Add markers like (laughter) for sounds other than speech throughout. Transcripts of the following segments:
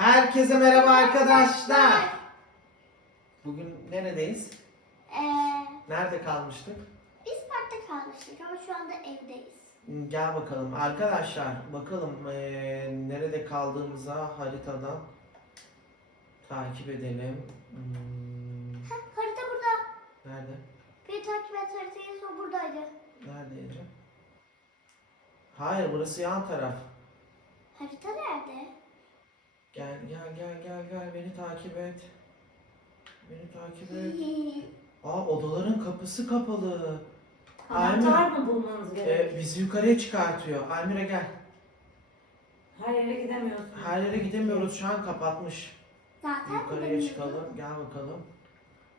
Herkese merhaba arkadaşlar. Bugün neredeyiz? Ee, Nerede kalmıştık? biz parkta kalmıştık ama şu anda evdeyiz. Gel bakalım arkadaşlar. Bakalım eee, nerede kaldığımıza haritadan takip edelim. Hmm, Heh, harita burada. nerede? Bir takip et haritayı o buradaydı. Nerede Ece? Hayır burası yan taraf. Harita nerede? Gel gel gel gel gel beni takip et. Beni takip et. (laughs) Aa odaların kapısı kapalı. Anahtar mı bulmanız Ee, gerek? bizi yukarıya çıkartıyor. Amire gel. Her yere gidemiyorsun. Her yere gidemiyoruz şu an kapatmış. Zaten Yukarıya çıkalım. Gel bakalım.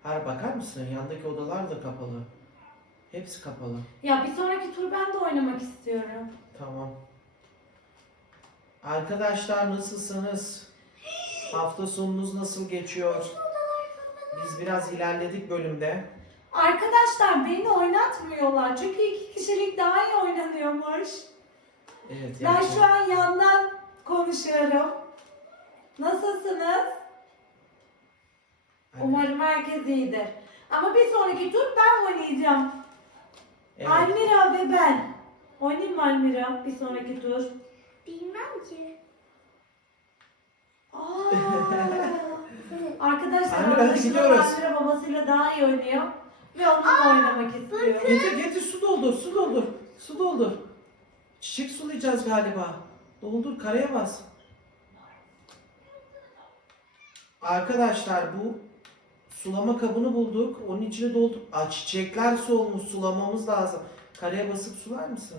Her bakar mısın? Yandaki odalar da kapalı. Hepsi kapalı. Ya bir sonraki tur ben de oynamak istiyorum. Tamam. Arkadaşlar nasılsınız? Hafta sonunuz nasıl geçiyor? Biz biraz ilerledik bölümde. Arkadaşlar beni oynatmıyorlar çünkü iki kişilik daha iyi oynanıyormuş. Evet. Ben yapacak- şu an yandan konuşuyorum. Nasılsınız? Aynen. Umarım herkes iyidir. Ama bir sonraki tur ben oynayacağım. Evet. Almira ve ben. Oynayayım mı Almira bir sonraki tur? Bilmem ki. Aa. (laughs) Arkadaşlar Almira, hadi gidiyoruz. Babasıyla daha iyi oynuyor. Ve onunla oynamak istiyor. Getir getir su doldur su doldur. Su doldur. Çiçek sulayacağız galiba. Doldur karaya bas. Arkadaşlar bu sulama kabını bulduk. Onun içine doldur. Aa, çiçekler solmuş sulamamız lazım. Karaya basıp sular mısın?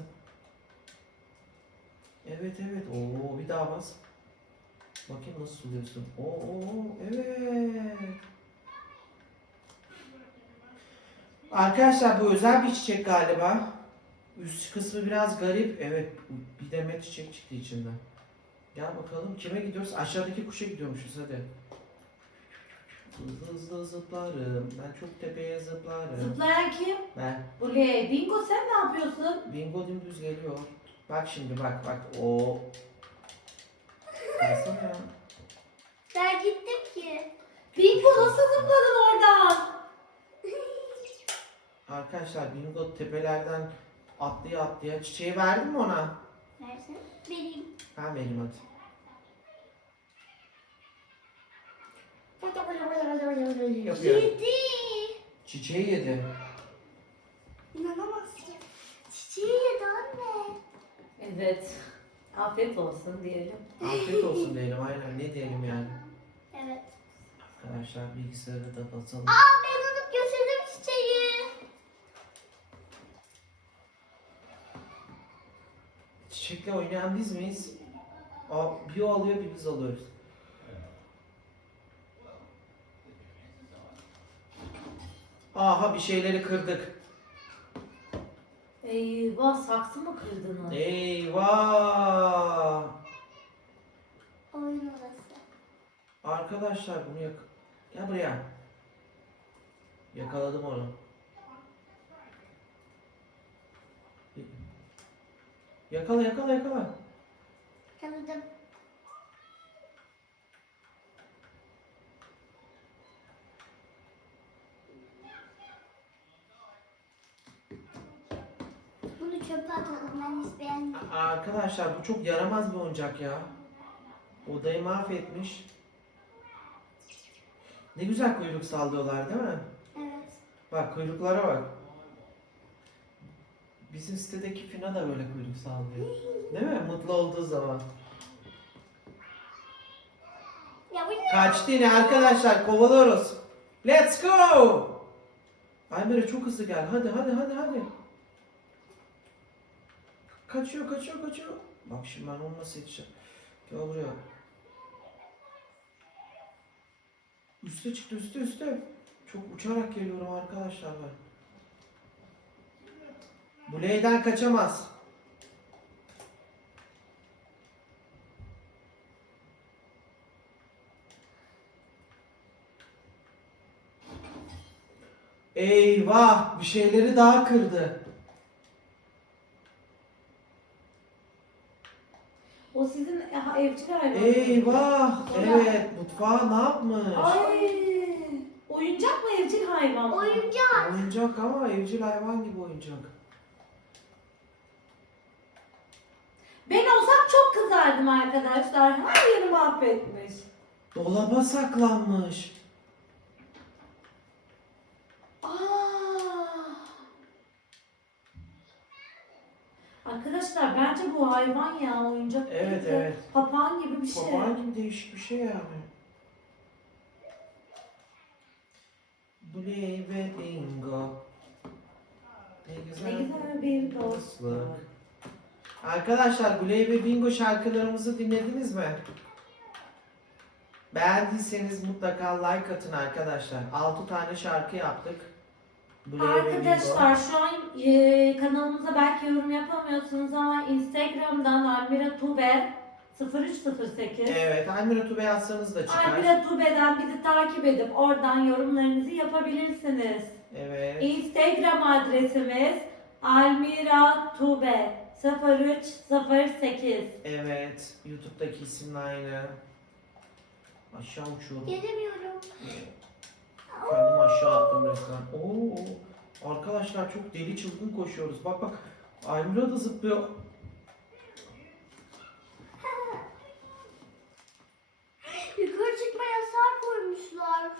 Evet evet. Oo bir daha bas. Bakayım nasıl suluyorsun. Oo evet. Arkadaşlar bu özel bir çiçek galiba. Üst kısmı biraz garip. Evet bir demet çiçek çıktı içinden. Gel bakalım kime gidiyoruz? Aşağıdaki kuşa gidiyormuşuz hadi. Hızlı hızlı zıplarım. Ben çok tepeye zıplarım. Zıplayan kim? Ben. Oley. Bingo sen ne yapıyorsun? Bingo dümdüz geliyor. Bak şimdi bak bak. O. Baksana ya. Ben gittim ki. Bingo nasıl zıpladın oradan? Arkadaşlar bingo tepelerden atlaya atlaya. Çiçeği verdin mi ona? Versin. Vereyim. Ben vereyim hadi. Yapıyor. Yedi. Çiçeği yedi. İnanamazsın. Çiçeği yedi anne. Evet. Afiyet olsun diyelim. Afiyet olsun diyelim aynen ne diyelim yani. Evet. Arkadaşlar bilgisayarı da basalım. Aa ben alıp götürdüm çiçeği. Çiçekle oynayan biz miyiz? Aa, bir o alıyor bir biz alıyoruz. Aha bir şeyleri kırdık. Eyvah saksı mı kırdınız? Eyvah! Oyun odası. Arkadaşlar bunu yak... Gel buraya. Yakaladım onu. Yakala yakala yakala. Yakaladım. Bunu çöpe atalım ben hiç beğenmedim. Arkadaşlar bu çok yaramaz bir oyuncak ya. Odayı mahvetmiş. Ne güzel kuyruk sallıyorlar değil mi? Evet. Bak kuyruklara bak. Bizim sitedeki Fina da böyle kuyruk sallıyor. Değil mi? Mutlu olduğu zaman. Ya bu ne? Kaçtı yine arkadaşlar kovalıyoruz. Let's go! Aymere çok hızlı gel. Hadi hadi hadi hadi. Kaçıyor kaçıyor kaçıyor. Bak şimdi ben onu nasıl yetişeceğim. Gel buraya. Üste çıktı üste üste. Çok uçarak geliyorum arkadaşlar ben. Bu L'den kaçamaz. Eyvah! Bir şeyleri daha kırdı. O sizin ev evcil hayvan. Eyvah! Evet, mutfağa ne yapmış? Ay. Oyuncak mı evcil hayvan mı? Oyuncak. Oyuncak ama evcil hayvan gibi oyuncak. Ben olsam çok kızardım arkadaşlar. Her yeri mahvetmiş. Dolaba saklanmış. Arkadaşlar bence bu hayvan ya oyuncak Evet, değil de evet. Papağan gibi bir şey. Papağan gibi değişik bir şey yani. Blue ve Bingo. Ne güzel. Ne güzel bir dostluk. Arkadaşlar Guley ve Bingo şarkılarımızı dinlediniz mi? Beğendiyseniz mutlaka like atın arkadaşlar. 6 tane şarkı yaptık. Arkadaşlar şu an e, kanalımıza belki yorum yapamıyorsunuz ama Instagram'dan Almira Tube 0308 Evet, Almira Tube yazsanız da çıkar. Almira Tube'den bizi takip edip oradan yorumlarınızı yapabilirsiniz. Evet. Instagram adresimiz Almira Tube 0308 Evet. YouTube'daki isimle aynı. Aşağı uçuyorum. Gelemiyorum. Kendimi aşağı attım resmen. Oo. Arkadaşlar çok deli çılgın koşuyoruz. Bak bak. Aymira da zıplıyor. Yukarı çıkma yasağı koymuşlar.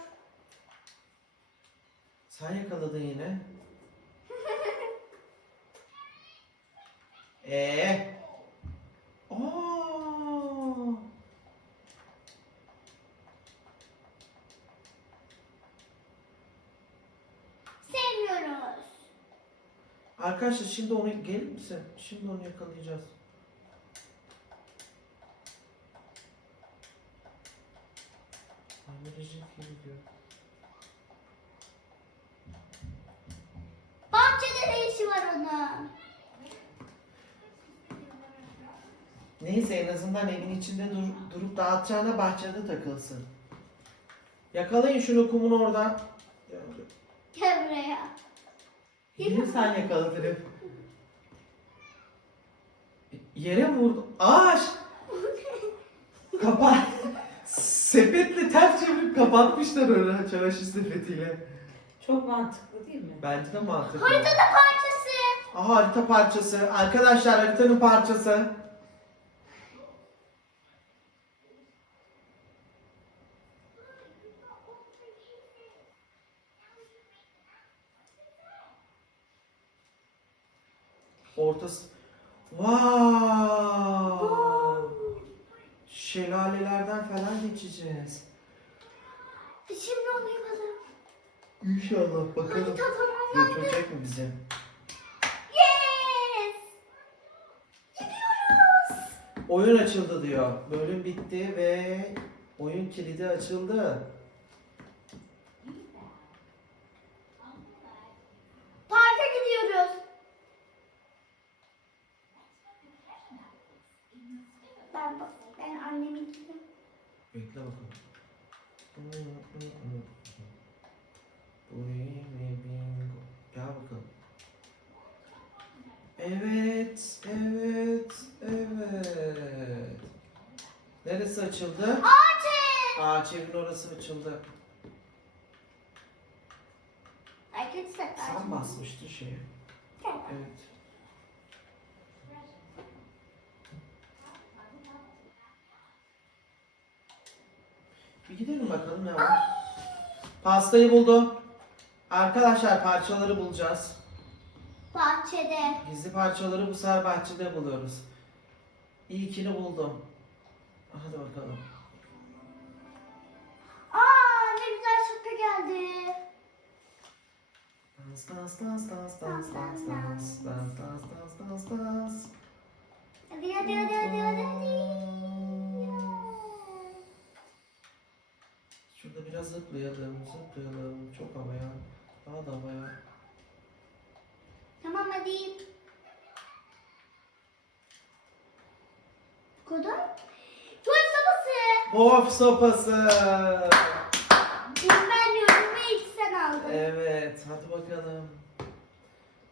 Sen yakaladın yine. (laughs) Ee. Aa. Sevmiyoruz. Arkadaşlar şimdi onu gelir misin? Şimdi onu yakalayacağız. Ayrıcı geliyor. Bahçede ne işi var onun? Neyse en azından evin içinde dur- durup dağıtacağına bahçede takılsın. Yakalayın şunu kumun oradan. Gel buraya. Yine sen yakaladın hep. Yere vurdu? Ağaç! Kapat. Sepetle ters çevirip kapatmışlar öyle çamaşır sepetiyle. Çok mantıklı değil mi? Bence de mantıklı. Haritanın parçası. Aha harita parçası. Arkadaşlar haritanın parçası. Ortası. Wow. Şelalelerden falan geçeceğiz. Şimdi onu yapalım. İnşallah bakalım. Harita tamamlandı. Götürecek mi bizi? Yes. Gidiyoruz. Oyun açıldı diyor. Bölüm bitti ve oyun kilidi açıldı. Parka gidiyoruz. Ben ben annemi gidiyorum. Bekle bakalım. Bully ve bingo. Gel bakalım. Evet, evet, evet. Neresi açıldı? Ağaç. Ağaç evin orası açıldı. Arkadaşlar. Sen basmıştın şeye. Evet. Bir gidelim bakalım ne var. Pastayı buldum. Arkadaşlar parçaları bulacağız. Bahçede. Gizli parçaları bu sefer bahçede buluyoruz. İlkini buldum. Hadi bakalım. Aa ne güzel şapka geldi. Dans dans dans dans dans dans dans dans dans dans dans dans. Hadi hadi hadi hadi hadi hadi. Şurada biraz zıplayalım, zıplayalım. Çok havaya. Daha da havaya. Tamam hadi. Bu kadar. Tuvalet sabası. Of sopası. Ben diyorum ve ilk sen aldın. Evet, hadi bakalım.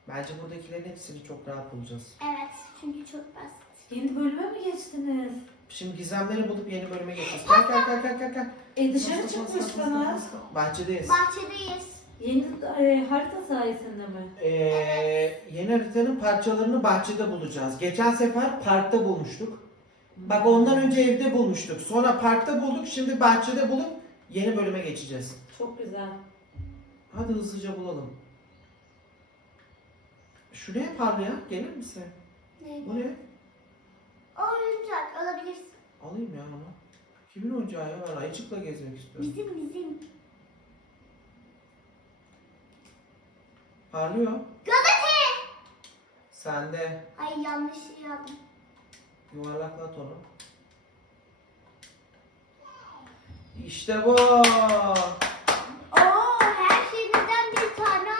Bence buradakilerin hepsini çok rahat bulacağız. Evet çünkü çok basit. Yeni bölüme mi geçtiniz? Şimdi gizemleri bulup yeni bölüme geçeceğiz. Gel gel gel gel. gel. E dışarı Bas, bas, bas, bas, çıkmışsınız. bas, bas. Bahçedeyiz. Bahçedeyiz. Yeni e, harita sayesinde mi? Ee, yeni haritanın parçalarını bahçede bulacağız. Geçen sefer parkta bulmuştuk. Bak ondan önce evde bulmuştuk. Sonra parkta bulduk. Şimdi bahçede bulup yeni bölüme geçeceğiz. Çok güzel. Hadi hızlıca bulalım. Şuraya parlayan gelir misin? Ne? Bu ne? Oyuncak alabilirsin. Alayım ya onu. Kimin oyuncağı ya? Ben ayıcıkla gezmek istiyorum. Bizim bizim. Parlıyor. Gazete. Sende. Ay yanlış şey aldım. Yuvarlaklat onu. İşte bu. Oo her şeyimizden bir tane.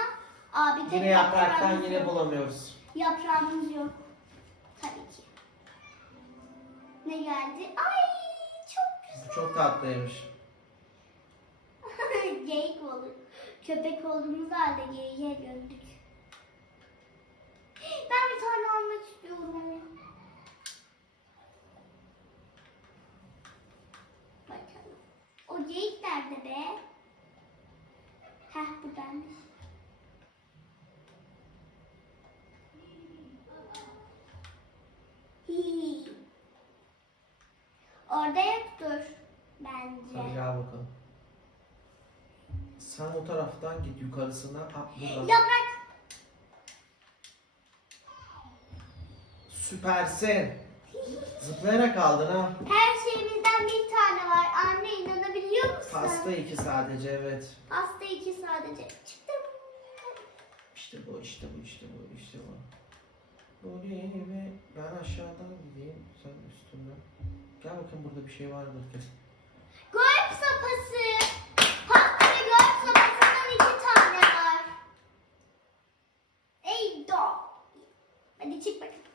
Abi tek Yine yapraktan yaprağımız yine yok. bulamıyoruz. Yaprağımız yok. Tabii ki. Ne geldi? Ay çok Bu çok tatlıymış. güzel. (laughs) Geyik olur. Köpek olduğumuz halde geyiğe döndük. Ben bir tane almak istiyorum. Bakalım. O geyik nerede be? Heh buradaymış. Hii. Orada yoktur Hadi bence. gel bakalım. Sen o taraftan git yukarısına. At buradan. Yaprak. Süpersin. Zıplayarak aldın ha. Her şeyimizden bir tane var. Anne inanabiliyor musun? Pasta iki sadece evet. Pasta iki sadece. Çıktı. İşte bu, işte bu, işte bu, işte bu. Bu ne ve ben aşağıdan gideyim, sen üstünden. Gel bakın burada bir şey vardır ki. Golf sopası. Pasta ve golf sopasından iki tane var. Ey do. Hadi çık bakın.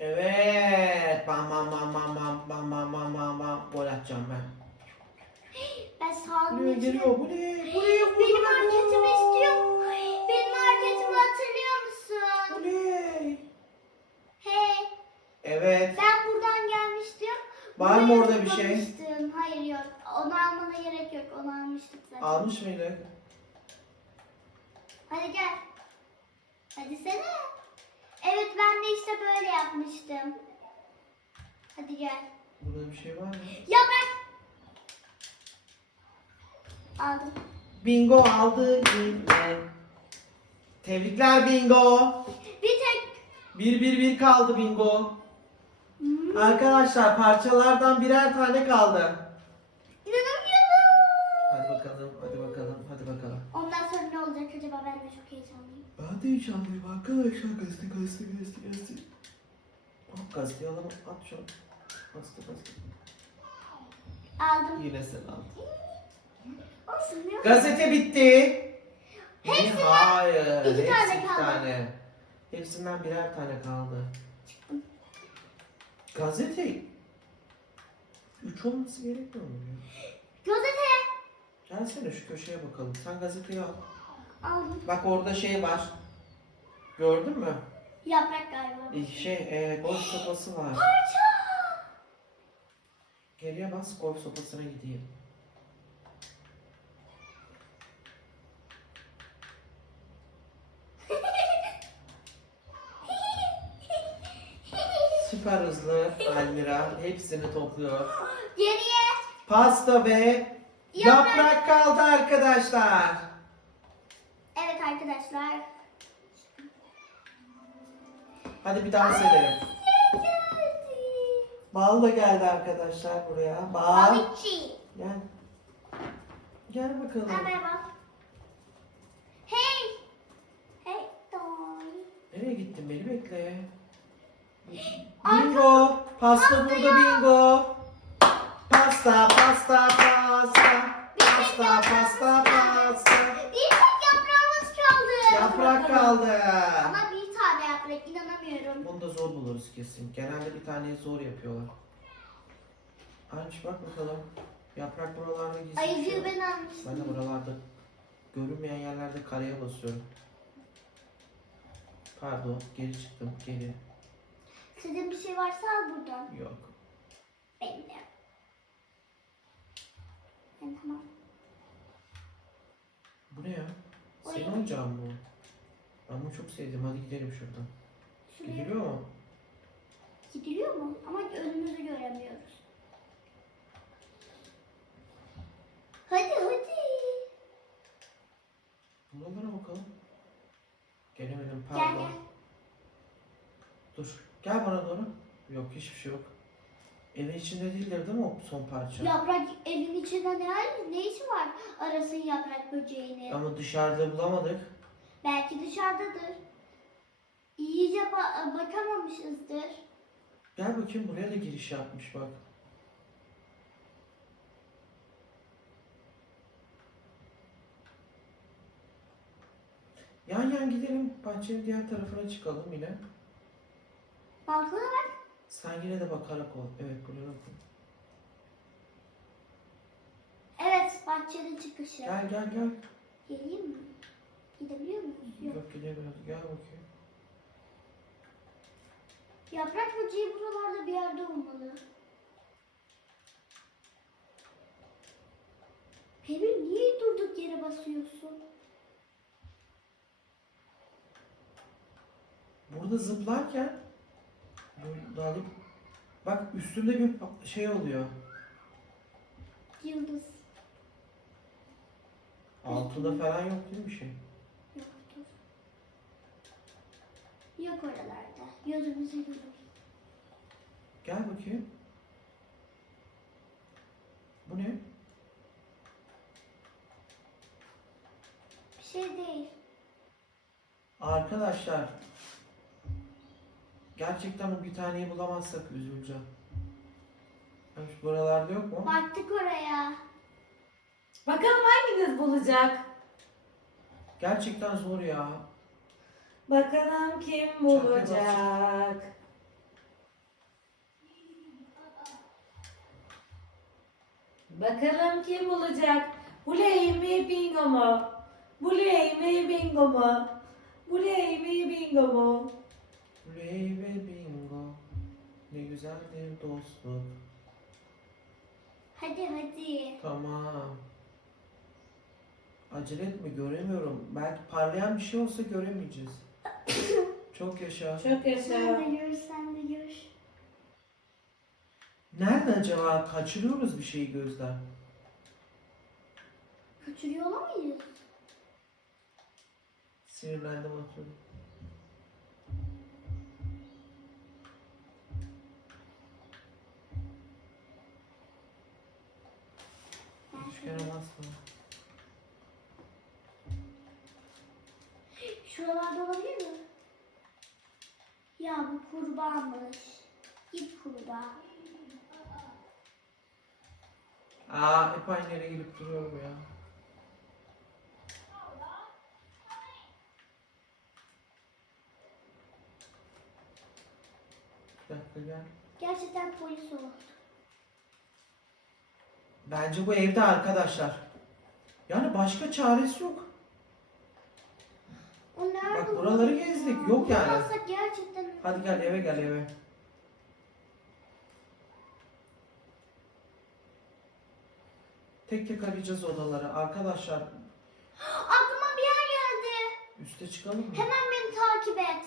Evet. Bam bam bam bam bam bam bam bam bam bam. Gol atacağım ben. (gasps) Ben Bu ne geliyor? Bu ne? Bu ne? Bu Benim ne? marketimi istiyor. Benim marketimi hatırlıyor Bu musun? ne? Hey. Evet. Ben buradan gelmiştim. Var mı Buraya orada bir şey? zıplamıştım. Hayır yok. Onu almana gerek yok. Onu almıştık zaten. Almış mıydık? Hadi gel. Hadi sene. Evet ben de işte böyle yapmıştım. Hadi gel. Burada bir şey var mı? Yaprak. Aldım. Bingo aldı yine. Tebrikler Bingo. Bir tek. Bir bir bir kaldı Bingo. Hmm, Arkadaşlar parçalardan birer tane kaldı. İnanamıyorum. Hadi bakalım, hadi bakalım, hadi bakalım. Ondan sonra ne olacak acaba ben de çok heyecanlıyım. Ben de heyecanlıyım arkadaşlar. Gazete, gazete, gazete, gazete. Hop gazeteyi alalım. At şunu. Gazete, gazete. Aldım. Yine sen aldın. Olsun ya. Gazete bitti. Hepsinden Hayır. iki hepsi tane iki kaldı. tane. Hepsinden birer tane kaldı. Gazete. Üç olması gerekmiyor mu? ya? Gelsene şu köşeye bakalım. Sen gazeteyi al. Aldım. Bak orada şey var. Gördün mü? Yaprak galiba. Şey, e, golf sopası var. Geriye bas, golf sopasına gideyim. Süper hızlı Almira hepsini topluyor. Geriye. Pasta ve Yaprak. yaprak kaldı arkadaşlar. Evet arkadaşlar. Hadi bir dans edelim. Bal da geldi arkadaşlar buraya. Bal. Balıkçı. Gel. Gel bakalım. Merhaba. Hey. Hey. Doy. Nereye gittin? Beni bekle. (gasps) Bingo. Pasta burada bingo. Pasta, pasta, pasta. Pasta, pasta, pasta. Bir tek yaprağımız kaldı. Yaprak kaldı. Ama bir tane yaprak inanamıyorum. Bunu da zor buluruz kesin. Genelde bir taneyi zor yapıyorlar. Aç bak bakalım. Yaprak buralarda gizli. Ayıcığı yok. ben Ben almıştım. de buralarda görünmeyen yerlerde kareye basıyorum. Pardon, geri çıktım, geri. İstediğin bir şey varsa al buradan. Yok. Benim de. Tamam. Bu ne ya? Senin Oyun. oyuncağın mı? Ben bunu çok sevdim. Hadi gidelim şuradan. Şuraya Gidiliyor mu? gidiliyor mu? Ama önümüzü göremiyoruz. Hadi hadi. Buralara bakalım. Gelemedim Gel pardon. gel. Dur. Gel bana doğru. Yok hiçbir şey yok. Evin içinde değildir değil mi o son parça? Yaprak evin içinde ne, ne işi var arasın yaprak böceğini? Ama dışarıda bulamadık. Belki dışarıdadır. İyice ba- bakamamışızdır. Gel bakayım buraya da giriş yapmış bak. Yan yan gidelim. Bahçenin diğer tarafına çıkalım yine. Balkona bak. Sen yine de bakarak ol. Evet buraya bakın. Evet bahçenin çıkışı. Gel gel gel. Geleyim mi? Gidebiliyor muyuz? Yok. Yok gidemiyoruz. Gel bakayım. Yaprak böceği buralarda bir yerde olmalı. Pemir niye durduk yere basıyorsun? Burada zıplarken böyle dalıp bak üstünde bir şey oluyor. Yıldız Altında falan yok değil mi bir şey? yoktur. Yok oralarda. Gözümüze görür. Gel bakayım. Bu ne? Bir şey değil. Arkadaşlar gerçekten o bir taneyi bulamazsak üzüleceğim. Şu Buralarda yok mu? Baktık oraya. Bakalım hanginiz bulacak? Gerçekten zor ya. Bakalım kim bulacak? Bakalım kim bulacak? Buley mi bingo mu? Buley mi bingo mu? Buley mi bingo mu? Ve bingo. Ne güzel bir dostluk. Hadi hadi. Tamam. Acele etme göremiyorum. Belki parlayan bir şey olsa göremeyeceğiz. (coughs) Çok yaşa. Çok yaşa. Sen de gör, sen de gör. Nerede acaba? Kaçırıyoruz bir şeyi gözden. Kaçırıyor olamayız. Sinirlendim oturdum. Üçgene basma. Şuralarda olabilir mi? Ya bu kurbağamış. Git kurbağa. Aa hep aynı yere gelip duruyorum ya. Bir dakika gel. Gerçekten polis oldu. Bence bu evde arkadaşlar. Yani başka çaresi yok. O nerede? Bak buraları gezdik. Yok yani. Gerçekten... Hadi gel eve gel eve. Tek tek arayacağız odaları. Arkadaşlar (gasps) Aklıma bir yer geldi. üste çıkalım mı? Hemen beni takip et.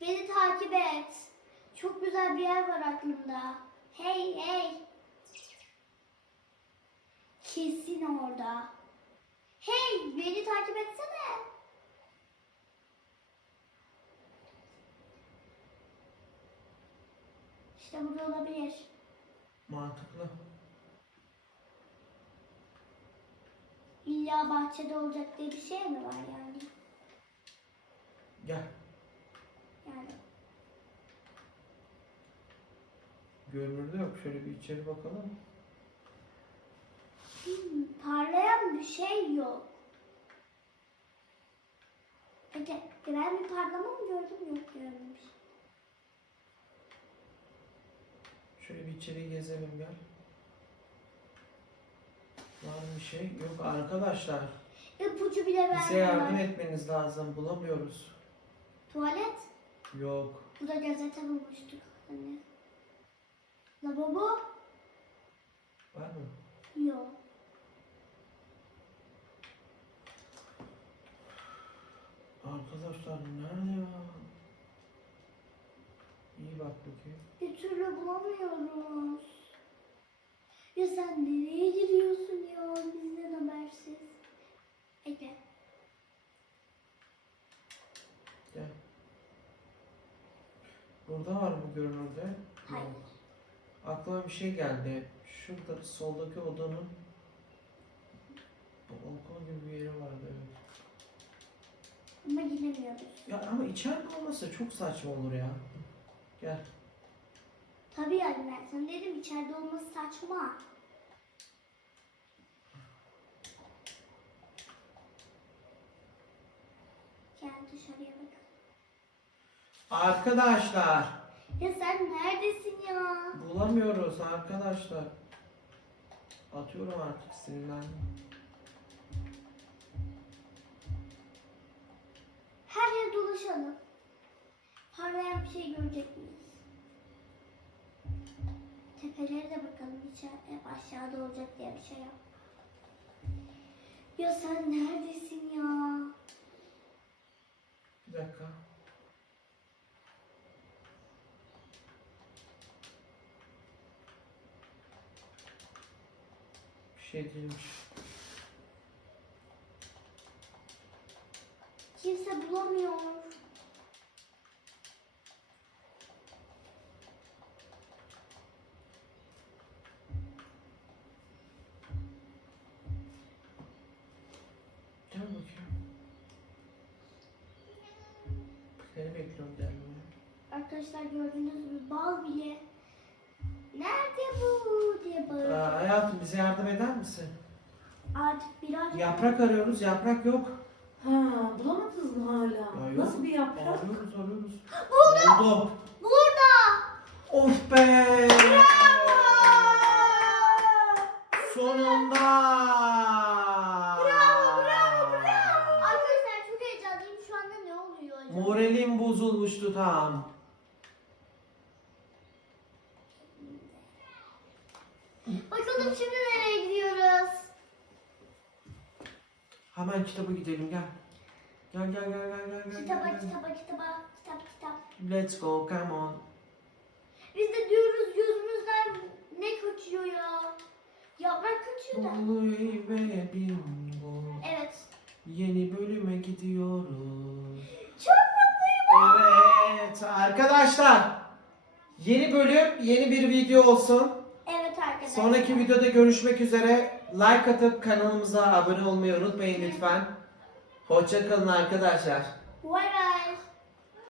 Beni takip et. Çok güzel bir yer var aklımda. Hey hey. Kesin orada. Hey beni takip etsene. İşte burada olabilir. Mantıklı. İlla bahçede olacak diye bir şey mi var yani? Gel. Yani Görünürde yok. Şöyle bir içeri bakalım. hmm, parlayan bir şey yok. Peki ben bir parlama mı gördüm? Yok görmemiş. Şöyle bir içeri gezelim gel. Var mı bir şey? Yok arkadaşlar. İpucu bile Bize yardım etmeniz lazım. Bulamıyoruz. Tuvalet? Yok. Burada gazete bulmuştuk. Hani. Lavabo? Var mı? Yok. Arkadaşlar nerede ya? İyi bak bakayım. Bir türlü bulamıyoruz. Ya sen nereye giriyorsun ya bizden habersiz? Ege. Gel. Burada var mı görünürde? Hayır. Aklıma bir şey geldi. Şurada soldaki odanın balkon gibi bir yeri vardı evet. Ama giremiyoruz. Ya ama içeride olmasa çok saçma olur ya. Gel. Tabii ben sana dedim içeride olması saçma. Gel dışarıya bak. Arkadaşlar Ya sen neredesin ya? bulamıyoruz arkadaşlar. Atıyorum artık sinirlendim. Dolaşalım. Parlayan bir şey görecek miyiz? Tepelere de bakalım. Hiç hep aşağıda olacak diye bir şey yok. Ya sen neredesin ya? Bir dakika. Bir şey değilmiş. Kimse bulamıyor. Gel bakayım. Seni bekliyorum gelmeye. Arkadaşlar gördüğünüz gibi bal bile Nerede bu diye bağırıyor. Aa, hayatım bize yardım eder misin? Artık biraz Yaprak arıyoruz, yaprak yok. Hala? Ya yok. Nasıl bir yaprak? Arıyoruz, arıyoruz. (gasps) Buldum. burada. Of be! Sonunda! Bravo bravo bravo. Arkadaşlar çok heyecanlıyım. Şu anda ne oluyor acaba? Moralim bozulmuştu tam. Bakalım şimdi nereye gidiyoruz? Hemen kitaba gidelim gel. Gel gel gel gel gel gel. Kitaba gel. kitaba kitaba kitap kitap. Let's go, come on. Biz de diyoruz gözümüzden ne kaçıyor ya? Yaprak kaçıyor da. Louis ve Bingo. Evet. Yeni bölüme gidiyoruz. Çok mutluyum. Evet arkadaşlar. Yeni bölüm, yeni bir video olsun. Evet arkadaşlar. Sonraki videoda görüşmek üzere. Like atıp kanalımıza abone olmayı unutmayın lütfen. Hoşça kalın arkadaşlar. Bay bay.